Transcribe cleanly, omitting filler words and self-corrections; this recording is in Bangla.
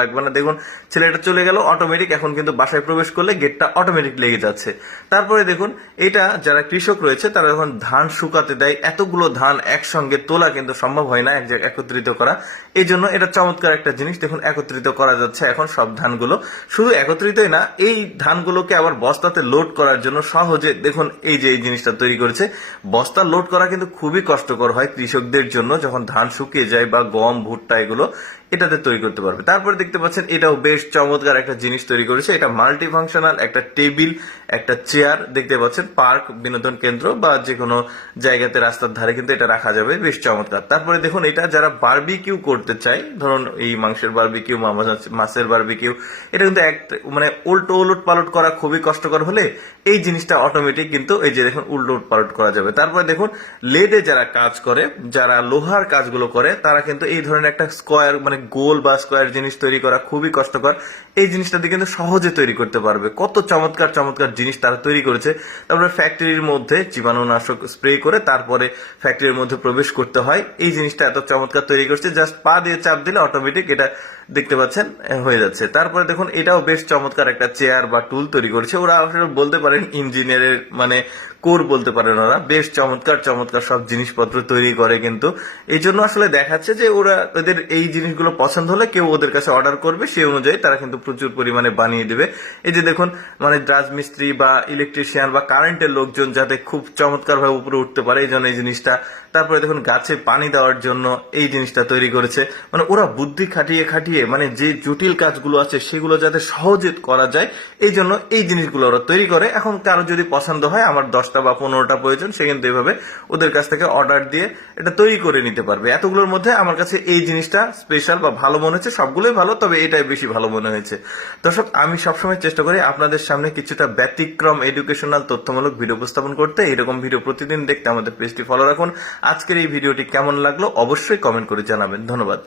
লাগবে না। দেখুন ছেলেটা চলে গেল অটোমেটিক, এখন কিন্তু বাসায় প্রবেশ করলে গেটটা অটোমেটিক লেগে যাচ্ছে। তারপরে দেখুন এটা যারা কৃষক রয়েছে তারা যখন ধান শুকাতে দেয়, এতগুলো ধান একসঙ্গে তোলা কিন্তু সম্ভব হয় না এক জায়গায় একত্রিত করা। এই জন্য এটা চমৎকার একটা জিনিস। দেখুন একত্রিত করা যাচ্ছে এখন সব ধানগুলো। শুধু একত্রিতই না, এই ধানগুলোকে আবার বস্তাতে লোড করার জন্য সহজে দেখুন এই যে এই জিনিসটা তৈরি করেছে। বস্তা লোড করা কিন্তু খুবই কষ্টকর হয় কৃষকদের জন্য, যখন ধান শুকিয়ে যায় বা গম ভুট্টা এগুলো এটাতে তৈরি করতে পারবে। তারপরে দেখতে পাচ্ছেন এটাও বেশ চমৎকার একটা জিনিস তৈরি করেছে। এটা মাল্টি ফাংশনাল একটা টেবিল, একটা চেয়ার দেখতে পাচ্ছেন। পার্ক, বিনোদন কেন্দ্র বা যে কোনো জায়গাতে রাস্তার ধারে কিন্তু এটা রাখা যাবে, বেশ চমৎকার। তারপরে দেখুন এটা যারা বারবিকিউ করতে চায়, ধরুন এই মাংসের বারবিকিউ, মাছের বারবিকিউ, এটা কিন্তু মানে উলট পালট করা খুবই কষ্টকর হলে এই জিনিসটা অটোমেটিক কিন্তু এই যে দেখুন উলট পালট করা যাবে। তারপরে দেখুন লেডে যারা কাজ করে, যারা লোহার কাজগুলো করে, তারা কিন্তু এই ধরনের একটা স্কোয়ার মানে গোল বা স্কোয়ার জিনিস তৈরি করা খুবই কষ্টকর। এই জিনিসটা দিয়ে কিন্তু সহজে তৈরি করতে পারবে। কত চমৎকার চমৎকার জিনিস তারা তৈরি করেছে। তারপরে ফ্যাক্টরির মধ্যে জীবাণুনাশক স্প্রে করে তারপরে ফ্যাক্টরির মধ্যে প্রবেশ করতে হয়। এই জিনিসটা এত চমৎকার তৈরি করছে, জাস্ট পা দিয়ে চাপ দিলে অটোমেটিক এটা দেখতে পাচ্ছেন হয়ে যাচ্ছে। তারপরে দেখুন এটাও বেশ চমৎকার একটা চেয়ার বা টুল তৈরি করেছে। ওরা আসলে বলতে পারেন ইঞ্জিনিয়ারের মানে কোর বলতে পারেন। ওরা বেশ চমৎকার চমৎকার সব জিনিসপত্র তৈরি করে কিন্তু। এই জন্য আসলে দেখাচ্ছে যে ওরা ওদের এই জিনিসগুলো পছন্দ হলে কেউ ওদের কাছে অর্ডার করবে, সেই অনুযায়ী তারা কিন্তু প্রচুর পরিমাণে বানিয়ে দেবে। এই যে দেখুন মানে রাজমিস্ত্রি বা ইলেকট্রিশিয়ান বা কারেন্টের লোকজন যাতে খুব চমৎকার ভাবে উপরে উঠতে পারে এই জন্য এই জিনিসটা। তারপরে দেখুন গাছে পানি দেওয়ার জন্য এই জিনিসটা তৈরি করেছে। মানে ওরা বুদ্ধি খাটিয়ে খাটিয়ে মানে যে জটিল কাজগুলো আছে সেগুলো যাতে সহজে করা যায় এই জন্য এই জিনিসগুলো ওরা তৈরি করে। এখন কারো যদি পছন্দ হয় আমার 10টা বা 15টা প্রয়োজন, সে কিন্তু এইভাবে ওদের কাছ থেকে অর্ডার দিয়ে এটা তৈরি করে নিতে পারবে। এতগুলোর মধ্যে আমার কাছে এই জিনিসটা স্পেশাল বা ভালো মনে হচ্ছে। সবগুলোই ভালো, তবে এটাই বেশি ভালো মনে হয়েছে। দর্শক, আমি সবসময় চেষ্টা করি আপনাদের সামনে কিছুটা ব্যতিক্রম এডুকেশনাল তথ্যমূলক ভিডিও উপস্থাপন করতে। এরকম ভিডিও প্রতিদিন দেখতে আমাদের পেজটি ফলো রাখুন। আজকের এই ভিডিওটি কেমন লাগলো অবশ্যই কমেন্ট করে জানাবেন। ধন্যবাদ।